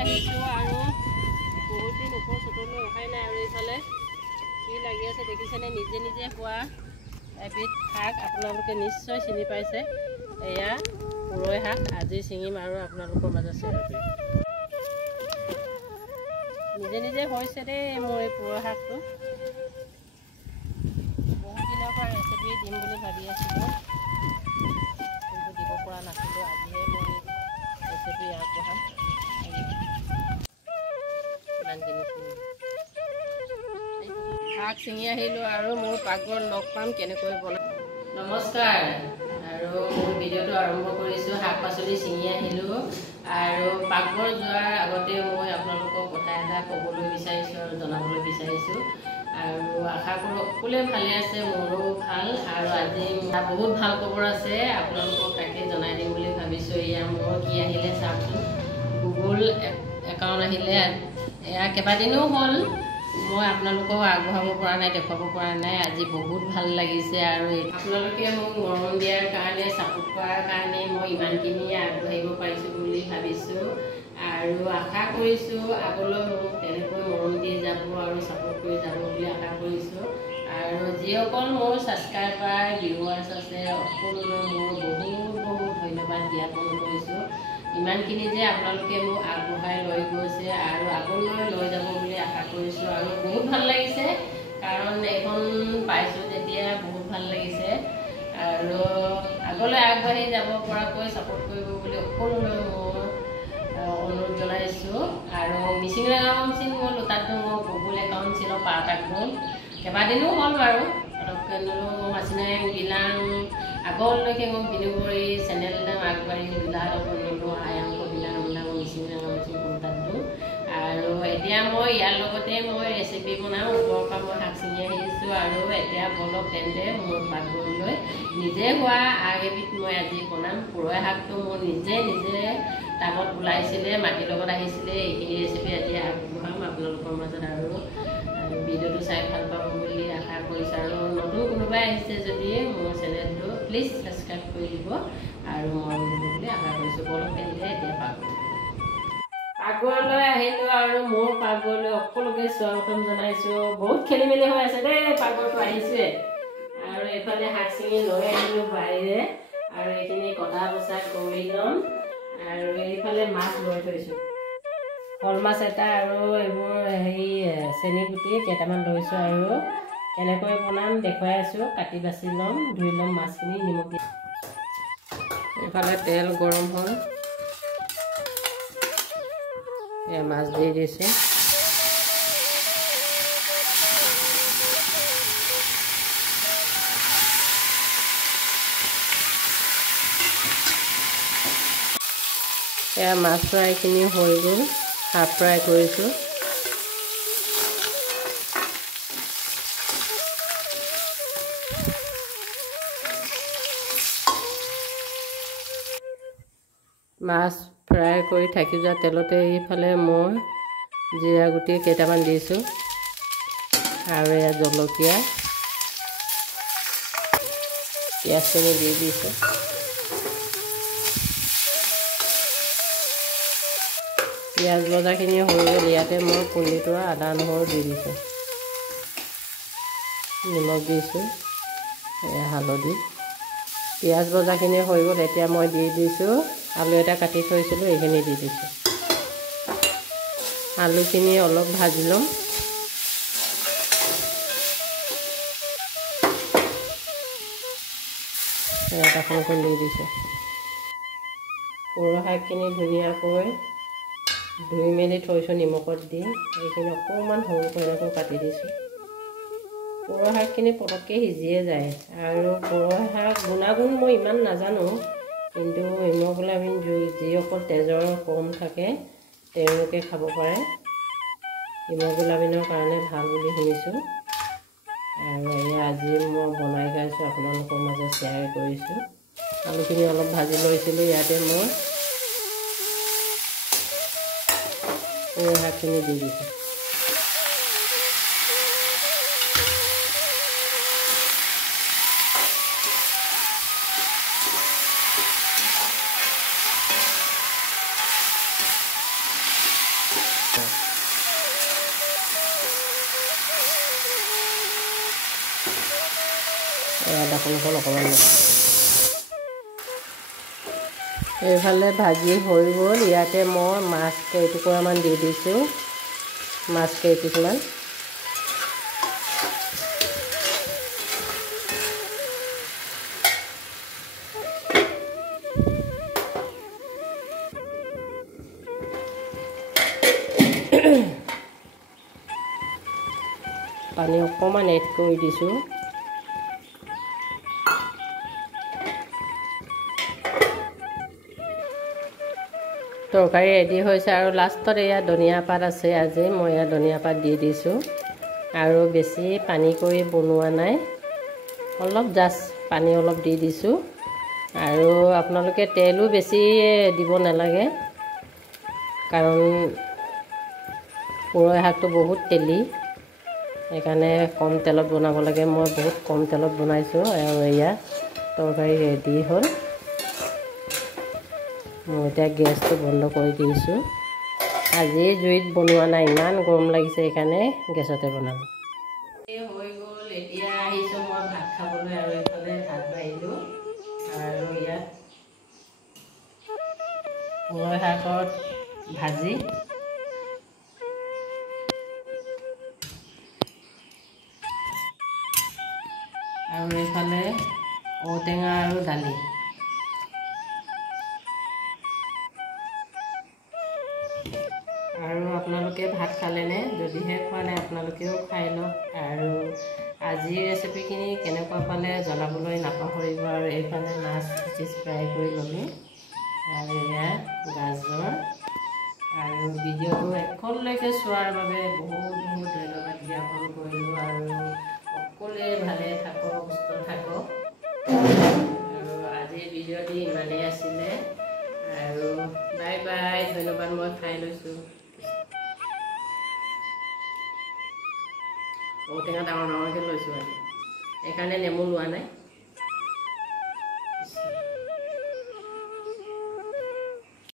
আহিছোঁ আৰু বহুত দিন ওপৰ চটলৈ ৰখাই নাই আৰু এইফালে কি লাগি আছে দেখিছেনে নিজে নিজে হোৱা এবিধ শাক আপোনালোকে নিশ্চয় চিনি পাইছে এয়া পুৰৈ শাক আজি ছিঙিম আৰু আপোনালোকৰ মাজত শ্বেয়াৰ কৰিম নিজে নিজে হৈছে দেই মোৰ এই পুৰৈ শাকটো বহুত দিনৰ পৰা ৰেচিপি দিম বুলি ভাবি আছিলোঁ কিন্তু দিব পৰা নাছিলোঁ আজিহে মই ৰেচিপি আগবঢ়াম শাক ছিঙি আহিলোঁ আৰু মোৰ পাকঘৰত লগ পাম কেনেকৈ বনাম নমস্কাৰ আৰু মোৰ ভিডিঅ'টো আৰম্ভ কৰিছোঁ শাক পাচলি ছিঙি আহিলোঁ আৰু পাকঘৰ যোৱাৰ আগতে মই আপোনালোকক কথা এটা ক'বলৈ বিচাৰিছোঁ আৰু জনাবলৈ বিচাৰিছোঁ আৰু আশা কৰোঁ সকলোৱে ভালে আছে মোৰো ভাল আৰু আজি বহুত ভাল খবৰ আছে আপোনালোকক তাকে জনাই দিম বুলি ভাবিছোঁ এয়া মোৰ কি আহিলে চাওকচোন গুগল একাউণ্ট আহিলে এয়া কেইবাদিনো হ'ল মই আপোনালোকক আগবঢ়াব পৰা নাই দেখুৱাব পৰা নাই আজি বহুত ভাল লাগিছে আৰু আপোনালোকে মোক মৰম দিয়াৰ কাৰণে ছাপোৰ্ট কৰাৰ কাৰণে মই ইমানখিনি আগবাঢ়িব পাৰিছোঁ বুলি ভাবিছোঁ আৰু আশা কৰিছোঁ আগলৈ মোক তেনেকৈ মৰম দি যাব আৰু ছাপোৰ্ট কৰি যাব বুলি আশা কৰিছোঁ আৰু যিসকল মোৰ ছাবস্ক্ৰাইবাৰ ভিউৱাৰ্ছ আছে সকলোলৈ মোৰ বহুত ধন্যবাদ জ্ঞাপন কৰিছোঁ ইমানখিনি যে আপোনালোকে মোক আগবঢ়াই লৈ গৈছে আৰু আগলৈ লৈ যাব বুলি আশা কৰিছোঁ আৰু বহুত ভাল লাগিছে কাৰণ এইখন পাইছোঁ যেতিয়া বহুত ভাল লাগিছে আৰু আগলৈ আগবাঢ়ি যাব পৰাকৈ ছাপোৰ্ট কৰিব বুলি সকলোলৈ মোৰ অনুৰোধ জনাইছোঁ আৰু মিচিং একাউণ্ট মোৰ লোটাত মোৰ গুগল একাউণ্ট ছিল পাৰ্ট একাউণ্ট কেইবাদিনো হ'ল বাৰু মাচিনাই গিলাং আগলৈকে মোক বিনিয়োগ কৰি চেনেল আগবাঢ়ি বিলাহ আয়াংক বিলাং মিচিং লোটাত আৰু এতিয়া মই ইয়াৰ লগতে মই ৰেচিপি বনাওঁ ওপৰৰ পৰা মই শাক ছিঙি আহিছোঁ আৰু এতিয়া বলক তেন্তে মোৰ পাকঘৰলৈ নিজে হোৱা আগ এবিধ মই আজি বনাম পুৰৈ শাকটো মোৰ নিজে টাবত ওলাইছিলে মাটিৰ লগত আহিছিলে এইখিনি ৰেচিপি আজি আগবঢ়াম আপোনালোকৰ মাজত আৰু ভিডিঅ'টো চাই ভাল পাব বুলি আশা কৰিছোঁ আৰু নতুন কোনোবাই আহিছে যদি মোৰ চেনেলটো প্লিজ ছাবস্ক্ৰাইব কৰি দিব আৰু মৰম দিব বুলি আশা কৰিছোঁ বলক তেন্তে এতিয়া পাকঘৰলৈ আহিলোঁ আৰু মোৰ পাকঘৰলৈ সকলোকে স্বাগতম জনাইছোঁ বহুত খেলি মেলি হৈ আছে দেই পাকঘৰটো আহিছোৱে আৰু এইফালে শাক ছিঙি লৈ আহিলোঁ বাৰীৰে আৰু এইখিনি কটা বচা কৰি ল'ম আৰু এইফালে মাছ লৈ থৈছোঁ শ'ল মাছ এটা আৰু এইবোৰ হেৰি চেনি গুটি কেইটামান লৈছোঁ আৰু কেনেকৈ বনাম দেখুৱাই আছোঁ কাটি বাছি ল'ম ধুই ল'ম মাছখিনি নিমখ দি এইফালে তেল গৰম হ'ল মাছ দি দিছোঁ এয়া মাছ ফ্ৰাইখিনি হৈ গ'ল হাফ ফ্ৰাই কৰিছোঁ মাছ ফ্ৰাই কৰি থাকি যোৱা তেলতে এইফালে মই জিৰা গুটি কেইটামান দিছোঁ আৰু এয়া জলকীয়া পিঁয়াজখিনি দি দিছোঁ পিঁয়াজ ভজাখিনি হৈ গ'ল ইয়াতে মই পুলিটো আদা নহৰু দি দিছোঁ নিমখ দিছোঁ এয়া হালধি পিঁয়াজ ভজাখিনি হৈ গ'ল এতিয়া মই দি দিছোঁ আলু এটা কাটি থৈছিলোঁ এইখিনি দি দিছোঁ আলুখিনি অলপ ভাজি ল'ম এখন দি দিছোঁ পুৰৈ শাকখিনি ধুনীয়াকৈ ধুই মেলি থৈছোঁ নিমখত দি এইখিনি অকণমান সৰুকৈ এনেকৈ কাটি দিছোঁ পুৰৈ শাকখিনি পটককৈ সিজিয়ে যায় আৰু পুৰৈ শাক গুণাগুণ মই ইমান নাজানো কিন্তু হিমোগ্লোবিন যিসকল তেজৰ কম থাকে তেওঁলোকে খাব পাৰে হিমোগ্লোবিনৰ কাৰণে ভাল বুলি শুনিছোঁ আৰু এয়া আজি মই বনাই খাইছোঁ আপোনালোকৰ মাজত শ্বেয়াৰ কৰিছোঁ আলুখিনি অলপ ভাজি লৈছিলোঁ ইয়াতে মই পুৰৈ শাকখিনি দি দিছোঁ দাকোনখন অকণমান এইফালে ভাজি হৈ গ'ল। ইয়াতে মই মাছ কেইটুকুৰামান দি দিছোঁ, মাছ কেইপিচমান। পানী অকণমান এড কৰি দিছোঁ। তৰকাৰী ৰেডি হৈছে আৰু লাষ্টত এয়া ধনিয়া পাত আছে। আজি মই এয়া ধনিয়া পাত দি দিছোঁ আৰু বেছি পানী কৰি বনোৱা নাই, অলপ জাষ্ট পানী অলপ দি দিছোঁ। আৰু আপোনালোকে তেলো বেছি দিব নালাগে, কাৰণ পুৰৈ শাকটো বহুত তেলি, সেইকাৰণে কম তেলত বনাব লাগে। মই বহুত কম তেলত বনাইছোঁ আৰু এয়া তৰকাৰী ৰেডি হ'ল। মই এতিয়া গেছটো বন্ধ কৰি দিছোঁ। আজি জুইত বনোৱা নাই, ইমান গৰম লাগিছে, সেইকাৰণে গেছতে বনালোঁ। হৈ গ'ল, এতিয়া আহিছোঁ মই ভাত খাবলৈ আৰু এইফালে ভাত বাঢ়িলোঁ আৰু ইয়াত পুৰৈ শাকত ভাজি আৰু এইফালে ঔটেঙা আৰু দালি। আৰু আপোনালোকে ভাত খালেনে? যদিহে খোৱা নাই আপোনালোকেও খাই লওক। আৰু আজিৰ ৰেচিপিখিনি কেনেকুৱা পালে জনাবলৈ নাপাহৰিব। আৰু এইফালে মাছ পিচ ফ্ৰাই কৰি ল'লোঁ আৰু এয়া গাজৰ। আৰু ভিডিঅ'টো শেষলৈকে চোৱাৰ বাবে বহুত বহুত ধন্যবাদ জ্ঞাপন কৰিলোঁ। আৰু সকলোৱে ভালে থাকক, সুস্থ থাকক। আৰু আজিৰ ভিডিঅ'টি ইমানেই আছিলে আৰু বাই বাই, ধন্যবাদ। মই খাই লৈছোঁ। ঔটেঙা ডাঙৰ ডাঙৰকৈ লৈছোঁ আজি, সেইকাৰণে নেমু লোৱা নাই।